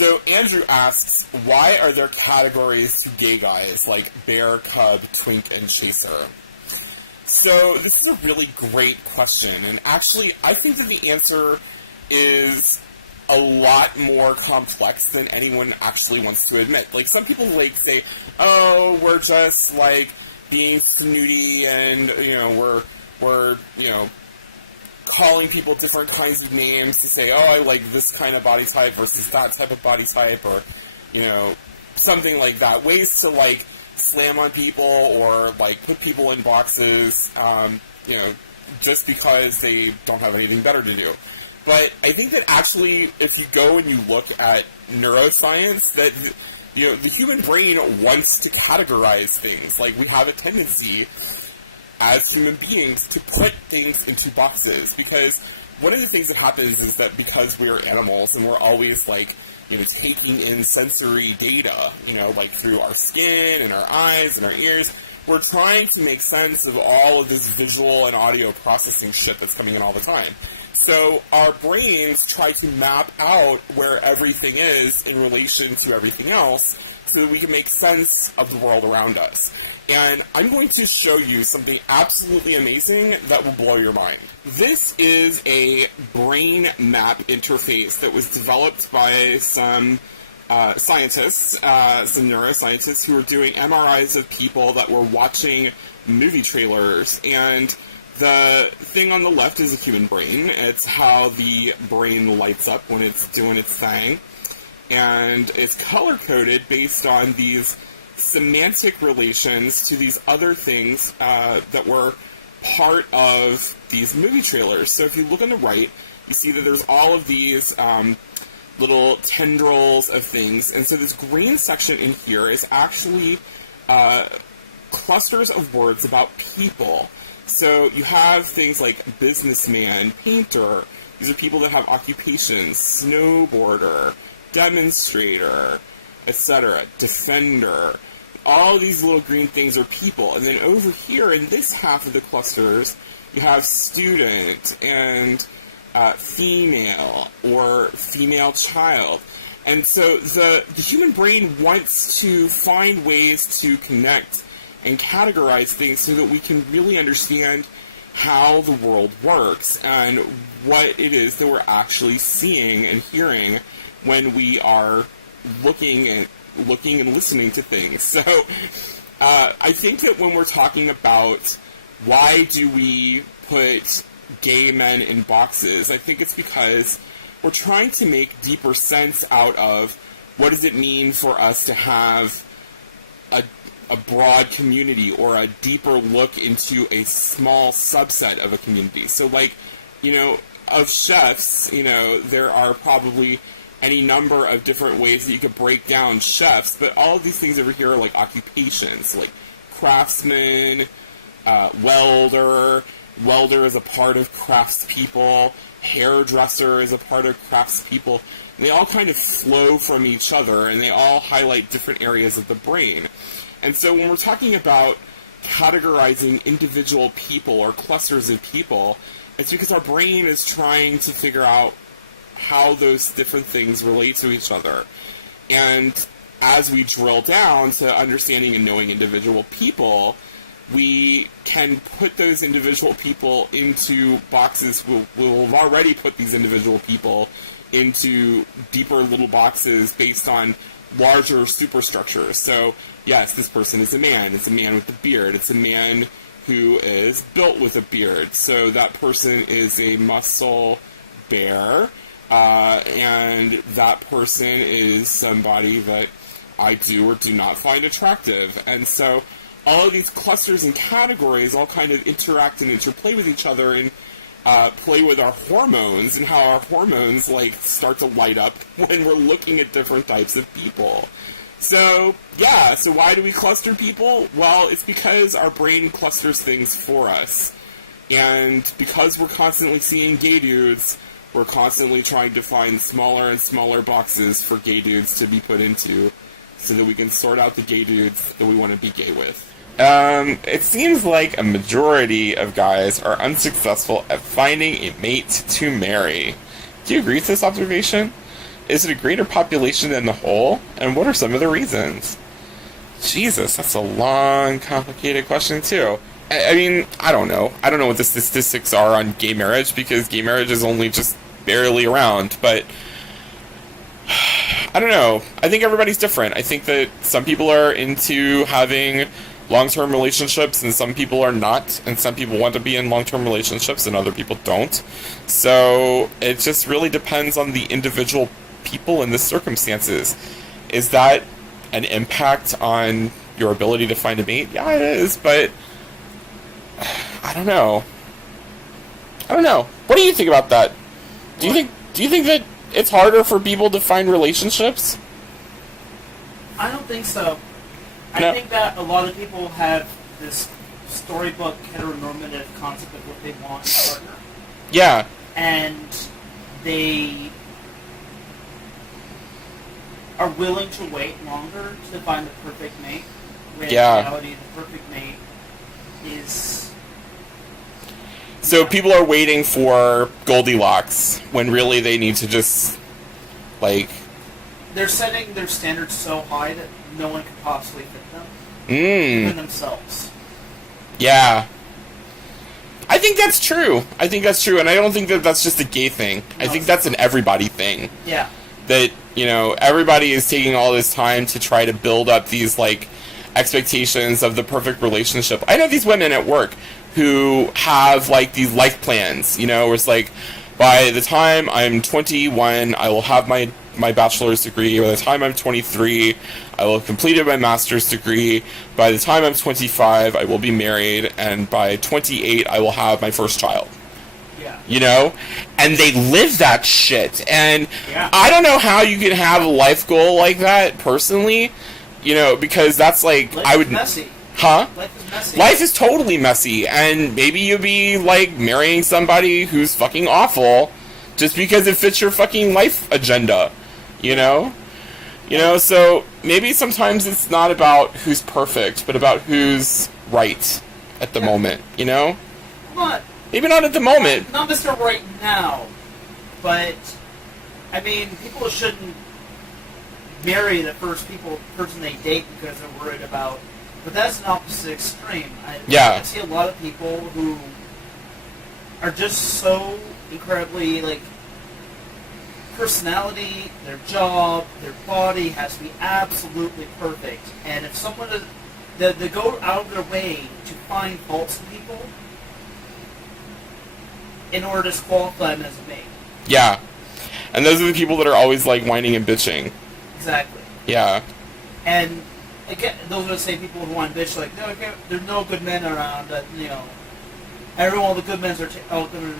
So Andrew asks, why are there categories to gay guys like bear, cub, twink, and chaser? So this is a really great question, and actually I think that the answer is a lot more complex than anyone actually wants to admit. Like, some people like say, oh, we're just like being snooty and, you know, we're you know, calling people different kinds of names to say, oh, I like this kind of body type versus that type of body type, or, you know, something like that. Ways to, like, slam on people or, like, put people in boxes, you know, just because they don't have anything better to do. But I think that actually, if you go and you look at neuroscience, that, you know, the human brain wants to categorize things. Like, we have a tendency as human beings to put things into boxes, because one of the things that happens is that because we're animals and we're always, like, you know, taking in sensory data, you know, like through our skin and our eyes and our ears, we're trying to make sense of all of this visual and audio processing shit that's coming in all the time. So our brains try to map out where everything is in relation to everything else so that we can make sense of the world around us. And I'm going to show you something absolutely amazing that will blow your mind. This is a brain map interface that was developed by some scientists, some neuroscientists who were doing MRIs of people that were watching movie trailers. And the thing on the left is a human brain. It's how the brain lights up when it's doing its thing. And it's color-coded based on these semantic relations to these other things that were part of these movie trailers. So if you look on the right, you see that there's all of these little tendrils of things. And so this green section in here is actually clusters of words about people. So you have things like businessman, painter. These are people that have occupations, snowboarder, demonstrator, etc., defender. All these little green things are people. And then over here in this half of the clusters, you have student and female or female child. And so the human brain wants to find ways to connect and categorize things so that we can really understand how the world works and what it is that we're actually seeing and hearing when we are looking and listening to things. So I think that when we're talking about why do we put gay men in boxes, I think it's because we're trying to make deeper sense out of what does it mean for us to have a broad community or a deeper look into a small subset of a community. So, like, you know, of chefs, you know, there are probably any number of different ways that you could break down chefs, but all of these things over here are like occupations, like craftsman, welder. Welder is a part of craftspeople. Hairdresser is a part of craftspeople. And they all kind of flow from each other, and they all highlight different areas of the brain. And so when we're talking about categorizing individual people or clusters of people, it's because our brain is trying to figure out how those different things relate to each other. And as we drill down to understanding and knowing individual people, we can put those individual people into boxes. We'll have already put these individual people into deeper little boxes based on larger superstructures. So, yes, this person is a man. It's a man with a beard. It's a man who is built with a beard. So that person is a muscle bear. And that person is somebody that I do or do not find attractive. And so all of these clusters and categories all kind of interact and interplay with each other and play with our hormones and how our hormones, like, start to light up when we're looking at different types of people. So, yeah, so why do we cluster people? Well, it's because our brain clusters things for us. And because we're constantly seeing gay dudes, we're constantly trying to find smaller and smaller boxes for gay dudes to be put into so that we can sort out the gay dudes that we want to be gay with. It seems like a majority of guys are unsuccessful at finding a mate to marry. Do you agree with this observation? Is it a greater population than the whole? And what are some of the reasons? Jesus, that's a long, complicated question, too. I mean, I don't know. I don't know what the statistics are on gay marriage, because gay marriage is only just barely around, but I don't know. I think everybody's different. I think that some people are into having long-term relationships and some people are not, and some people want to be in long-term relationships and other people don't. So it just really depends on the individual people and the circumstances. Is that an impact on your ability to find a mate? Yeah, it is, but I don't know. What do you think about that? Do you think that it's harder for people to find relationships? I don't think so. No. I think that a lot of people have this storybook heteronormative concept of what they want in a partner. Yeah. And they are willing to wait longer to find the perfect mate. When in reality, the perfect mate is... So people are waiting for Goldilocks when really they need to just, like... They're setting their standards so high that no one could possibly fit them. Even themselves. Yeah. I think that's true. And I don't think that that's just a gay thing. No, I think that's an everybody thing. Yeah. That, you know, everybody is taking all this time to try to build up these, like, expectations of the perfect relationship. I know these women at work who have, like, these life plans, you know, where it's like, by the time I'm 21, I will have my bachelor's degree. By the time I'm 23, I will have completed my master's degree. By the time I'm 25, I will be married. And by 28, I will have my first child. Yeah. You know? And they live that shit. And yeah. I don't know how you can have a life goal like that, personally. You know, because that's like... Life is messy. Huh? Life is messy. Life is totally messy. And maybe you'll be, like, marrying somebody who's fucking awful just because it fits your fucking life agenda. You know? You know, so maybe sometimes it's not about who's perfect, but about who's right at the moment, you know? But maybe not at the moment. Not Mr. Right now, but, I mean, people shouldn't marry the first person they date because they're worried about... But that's an opposite extreme. I see a lot of people who are just so incredibly, like... personality, their job, their body has to be absolutely perfect. And if someone is, they go out of their way to find faults in people in order to disqualify them as a mate. Yeah. And those are the people that are always, like, whining and bitching. Exactly. Yeah. And, again, those are the same people who whine and bitch, like, no, there's no good men around, that, you know, all the good men are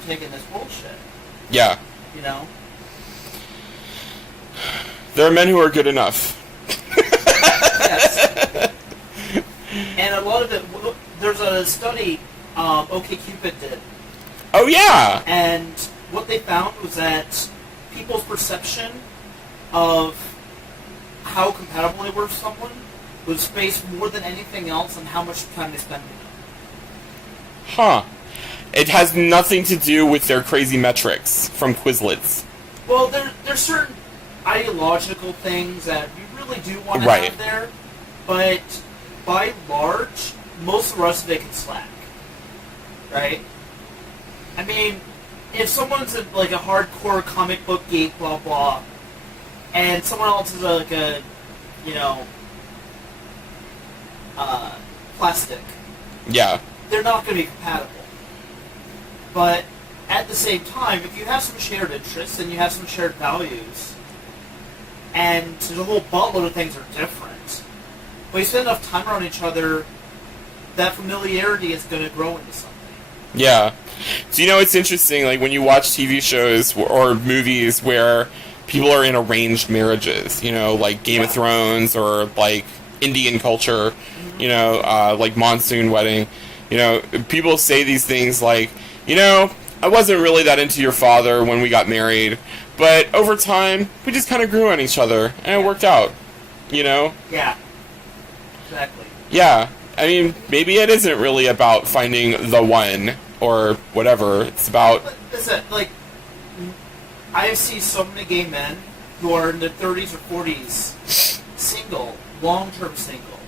taking this bullshit. Yeah. You know? There are men who are good enough. Yes. And a lot of it, there's a study OkCupid did. Oh, yeah! And what they found was that people's perception of how compatible they were with someone was based more than anything else on how much time they spend with them. Huh. It has nothing to do with their crazy metrics from Quizlets. Well, there's certain ideological things that you really do want to have there, but by and large, most of the rest of it can slack. Right? I mean, if someone's like a hardcore comic book geek, blah blah, and someone else is like a, you know, plastic. Yeah. They're not going to be compatible. But at the same time, if you have some shared interests and you have some shared values, and the whole buttload of things are different, but you spend enough time around each other, that familiarity is going to grow into something. Yeah. So, you know, it's interesting, like, when you watch TV shows or movies where people are in arranged marriages, you know, like Game of Thrones or, like, Indian culture, you know, like Monsoon Wedding, you know, people say these things like, you know, I wasn't really that into your father when we got married, but over time, we just kind of grew on each other, and it worked out, you know? Yeah. Exactly. Yeah. I mean, maybe it isn't really about finding the one, or whatever. It's about... Listen, like, I see so many gay men who are in their 30s or 40s, single, long-term single,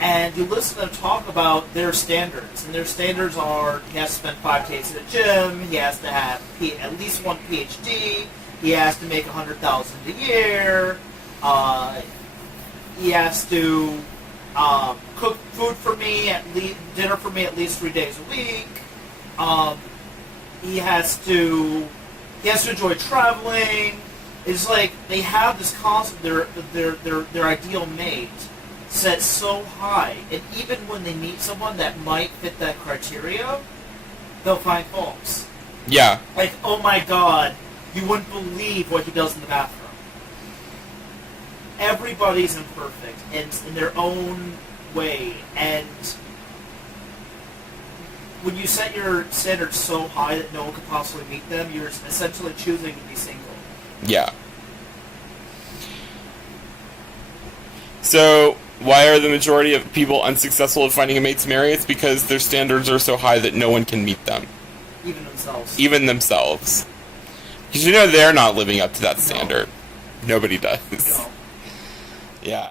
and you listen to them talk about their standards, and their standards are he has to spend 5 days at a gym, he has to have at least 1 PhD, he has to make $100,000 a year, he has to cook food for me, dinner for me at least 3 days a week. He has to enjoy traveling. It's like they have this concept, their ideal mate set so high, and even when they meet someone that might fit that criteria, they'll find faults. Yeah. Like, oh my god, you wouldn't believe what he does in the bathroom. Everybody's imperfect in their own way, and when you set your standards so high that no one could possibly meet them, you're essentially choosing to be single. Yeah. So, why are the majority of people unsuccessful at finding a mate to marry? It's because their standards are so high that no one can meet them. Even themselves. Even themselves. Because they're not living up to that standard. No. Nobody does. No. Yeah.